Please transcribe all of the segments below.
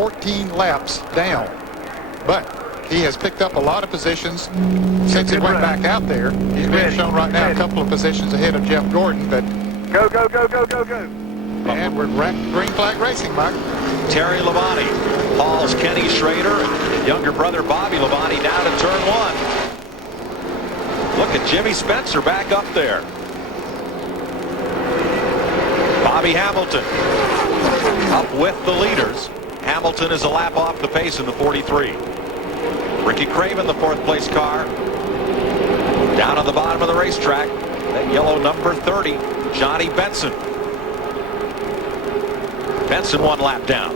14 laps down. But he has picked up a lot of positions since he went back out there. He's being shown right now a couple of positions ahead of Jeff Gordon. But go, go, go, go, go, go. And we're green flag racing, Mike. Terry Labonte hauls Kenny Schrader and younger brother Bobby Labonte down to turn 1. Look at Jimmy Spencer back up there. Bobby Hamilton up with the leaders. Hamilton is a lap off the pace in the 43. Ricky Craven, the 4th place car, down on the bottom of the racetrack. That yellow number 30, Johnny Benson. Benson 1 lap down.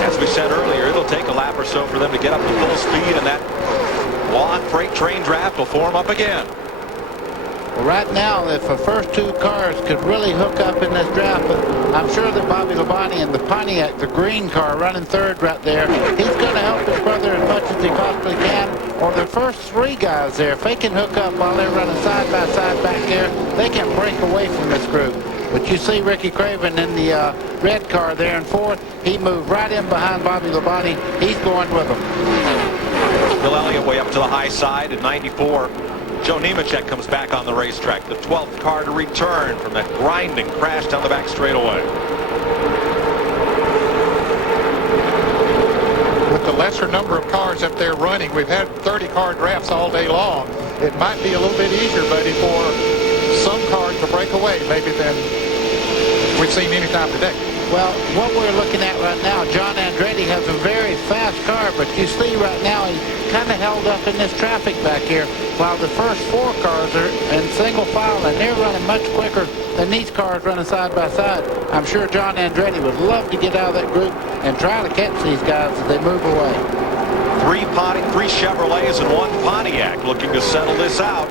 As we said earlier, it'll take a lap or so for them to get up to full speed, and that lawn freight train draft will form up again. Well, right now, if the first 2 cars could really hook up in this draft, I'm sure that Bobby Labonte and the Pontiac, the green car running 3rd right there, he's going to help his brother as much as he possibly can. Or the first 3 guys there, if they can hook up while they're running side by side back there, they can break away from this group. But you see Ricky Craven in the red car there in 4th. He moved right in behind Bobby Labonte. He's going with him. Bill Elliott way up to the high side at 94. Joe Nemechek comes back on the racetrack, the 12th car to return from that grinding crash down the back straightaway. With the lesser number of cars up there running, we've had 30-car drafts all day long. It might be a little bit easier, buddy, for some cars to break away maybe than we've seen any time today. Well, what we're looking at right now, John Andretti has a very fast car, but you see right now he's kind of held up in this traffic back here, while the first 4 cars are in single file, and they're running much quicker than these cars running side by side. I'm sure John Andretti would love to get out of that group and try to catch these guys as they move away. 3 Chevrolets and 1 Pontiac looking to settle this out.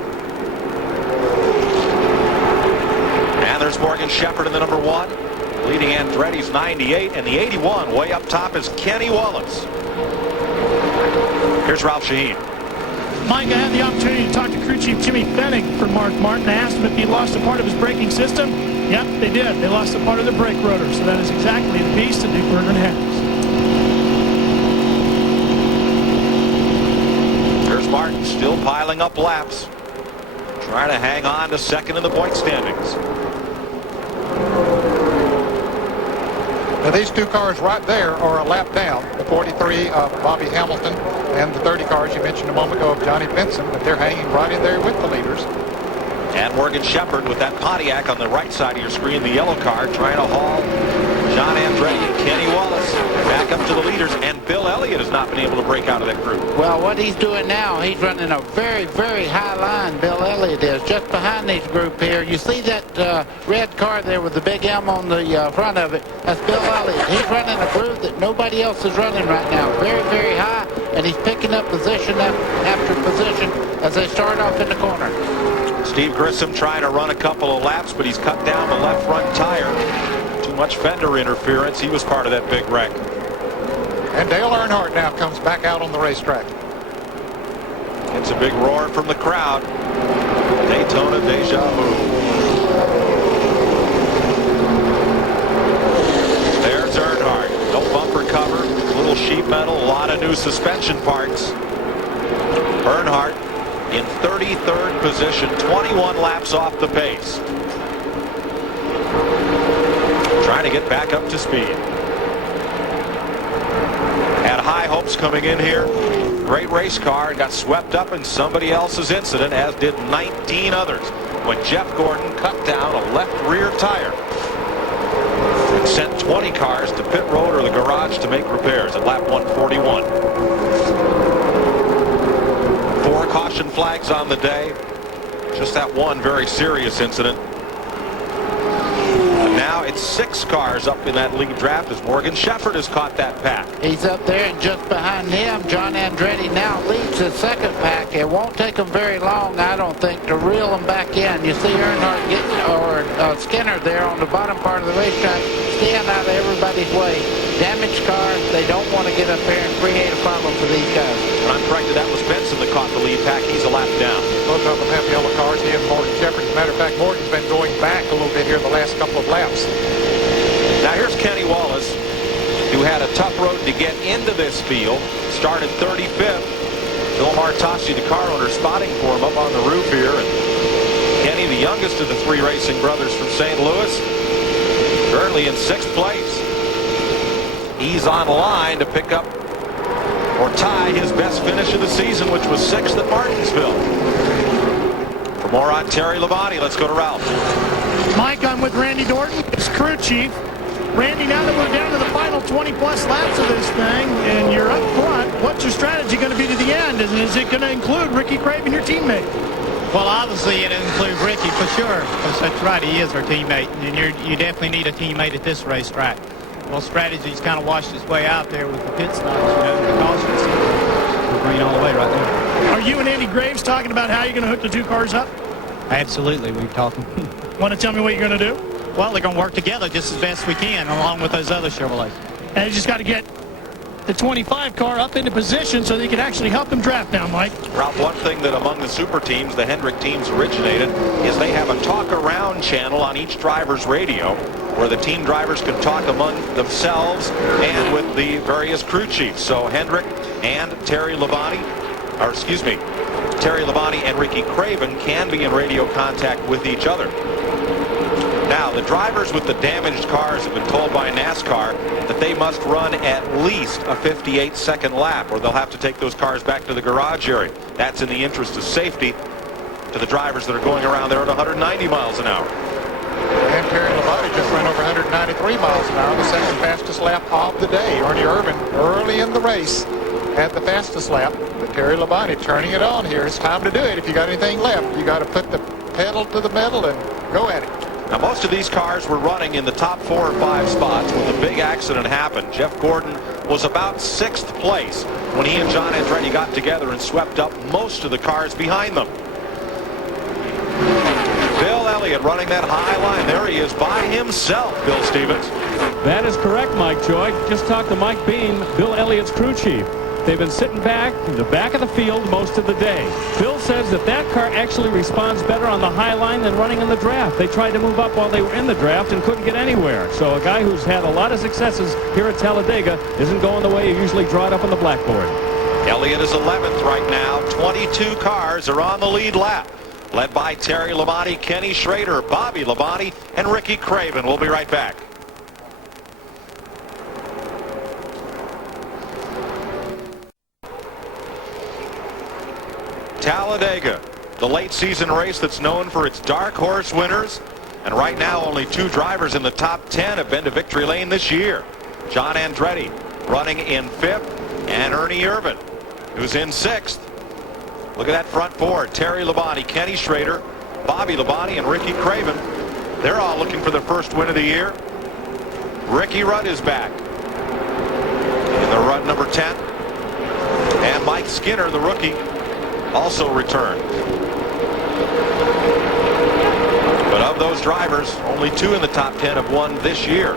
And there's Morgan Shepherd in the number 1. Leading Andretti's 98, and the 81 way up top is Kenny Wallace. Here's Ralph Shaheen. Mike, I had the opportunity to talk to crew chief Jimmy Fennig for Mark Martin. I asked him if he lost a part of his braking system. Yep, they did. They lost a part of the brake rotor, so that is exactly the piece that Dick Bergman has. There's Martin still piling up laps, trying to hang on to 2nd in the point standings. Now these 2 cars right there are a lap down, the 43 of Bobby Hamilton and the 30 cars you mentioned a moment ago of Johnny Benson, but they're hanging right in there with the leaders. And Morgan Shepherd with that Pontiac on the right side of your screen, the yellow car, trying to haul John Andretti and Kenny Wallace back up to the leaders, and Bill Elliott has not been able to break out of that group. Well, what he's doing now, he's running a very, very high line, Bill Elliott is, just behind this group here. You see that red car there with the big M on the front of it? That's Bill Elliott. He's running a groove that nobody else is running right now. Very, very high, and he's picking up position after position as they start off in the corner. Steve Grissom trying to run a couple of laps, but he's cut down the left front tire. Too much fender interference. He was part of that big wreck. And Dale Earnhardt now comes back out on the racetrack. It's a big roar from the crowd. Daytona deja vu. There's Earnhardt. No bumper cover, little sheet metal, a lot of new suspension parts. Earnhardt in 33rd position, 21 laps off the pace. Trying to get back up to speed. Had high hopes coming in here. Great race car, got swept up in somebody else's incident, as did 19 others, when Jeff Gordon cut down a left rear tire and sent 20 cars to pit road or the garage to make repairs at lap 141. 4 caution flags on the day. Just that one very serious incident. And now it's 6 cars up in that lead draft as Morgan Shepherd has caught that pack. He's up there, and just behind him, John Andretti now leads the 2nd pack. It won't take them very long, I don't think, to reel them back in. You see Earnhardt Skinner there on the bottom part of the racetrack, staying out of everybody's way. Damaged cars, they don't want to get up there and create a problem for these guys. When I'm corrected, that was Benson that caught the lead pack. He's a lap down. Both of them have yellow cars. He and Morgan Shepherd. As a matter of fact, Morgan's been going back a little bit here the last couple of laps. Now here's Kenny Wallace, who had a tough road to get into this field. Started 35th. Bill Martossi, the car owner, spotting for him up on the roof here. And Kenny, the youngest of the three racing brothers from St. Louis, currently in 6th place. He's on line to pick up or tie his best finish of the season, which was 6th at Martinsville. For more on Terry Labonte, let's go to Ralph. Mike, I'm with Randy Dorton, his crew chief. Randy, now that we're down to the final 20-plus laps of this thing, and you're up front, what's your strategy going to be to the end? And is it going to include Ricky Craven, your teammate? Well, obviously it includes Ricky for sure, because that's right, he is our teammate, and you definitely need a teammate at this racetrack. Well, strategy's kind of washed its way out there with the pit stops, the cautions. We're green all the way right now. Are you and Andy Graves talking about how you're going to hook the two cars up? Absolutely, we've talked. Want to tell me what you're going to do? Well, they're going to work together just as best we can, along with those other Chevrolets. And you just got to get the 25 car up into position so they can actually help them draft now, Mike. Ralph, one thing that among the super teams, the Hendrick teams originated, is they have a talk around channel on each driver's radio where the team drivers can talk among themselves and with the various crew chiefs. So Hendrick and Terry Labonte, or excuse me, Terry Labonte and Ricky Craven can be in radio contact with each other. Now, the drivers with the damaged cars have been told by NASCAR that they must run at least a 58-second lap, or they'll have to take those cars back to the garage area. That's in the interest of safety to the drivers that are going around there at 190 miles an hour. And Terry Labonte just ran over 193 miles an hour, the second fastest lap of the day. Ernie Irvin, early in the race, had the fastest lap. But Terry Labonte turning it on here. It's time to do it. If you got anything left, you got to put the pedal to the metal and go at it. Now, most of these cars were running in the top 4 or 5 spots when the big accident happened. Jeff Gordon was about 6th place when he and John Andretti got together and swept up most of the cars behind them. Bill Elliott running that high line. There he is by himself, Bill Stevens. That is correct, Mike Joy. Just talked to Mike Beam, Bill Elliott's crew chief. They've been sitting back in the back of the field most of the day. Bill says that that car actually responds better on the high line than running in the draft. They tried to move up while they were in the draft and couldn't get anywhere. So a guy who's had a lot of successes here at Talladega isn't going the way you usually draw it up on the blackboard. Elliott is 11th right now. 22 cars are on the lead lap, led by Terry Labonte, Kenny Schrader, Bobby Labonte, and Ricky Craven. We'll be right back. Talladega, the late season race that's known for its dark horse winners. And right now only 2 drivers in the top 10 have been to victory lane this year. John Andretti running in 5th, and Ernie Irvin, who's in 6th. Look at that front 4. Terry Labonte, Kenny Schrader, Bobby Labonte, and Ricky Craven. They're all looking for their first win of the year. Ricky Rudd is back in the run number 10. And Mike Skinner, the rookie, also returned. But of those drivers, only 2 in the top 10 have won this year.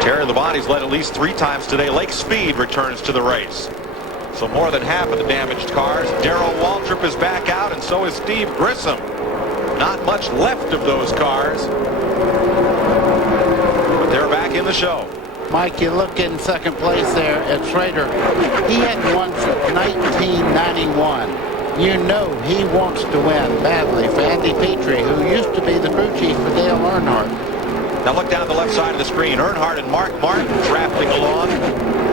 Terry Labonte's led at least 3 times today. Lake Speed returns to the race. So more than half of the damaged cars. Darrell Waltrip is back out, and so is Steve Grissom. Not much left of those cars, but they're back in the show. Mike, you look in second place there at Schrader. He hadn't won since 1991. You know he wants to win badly for Andy Petrie, who used to be the crew chief for Dale Earnhardt. Now look down the left side of the screen. Earnhardt and Mark Martin drafting along.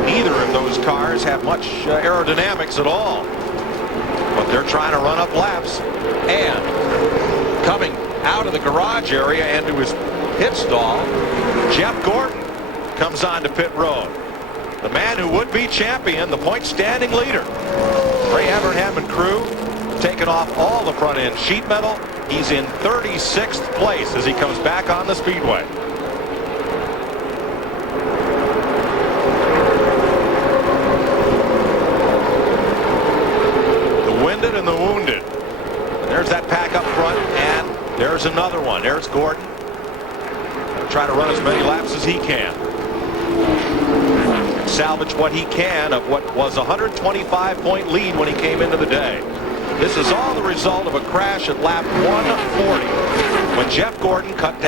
Neither of those cars have much aerodynamics at all, but they're trying to run up laps. And coming out of the garage area and to his pit stall, Jeff Gordon comes on to pit road. The man who would be champion, the point standing leader. Ray Evernham and crew taking off all the front end sheet metal. He's in 36th place as he comes back on the speedway. The winded and the wounded. And there's that pack up front, and there's another one. There's Gordon. Gonna try to run as many laps as he can. Salvage what he can of what was a 125-point lead when he came into the day. This is all the result of a crash at lap 140 when Jeff Gordon cut down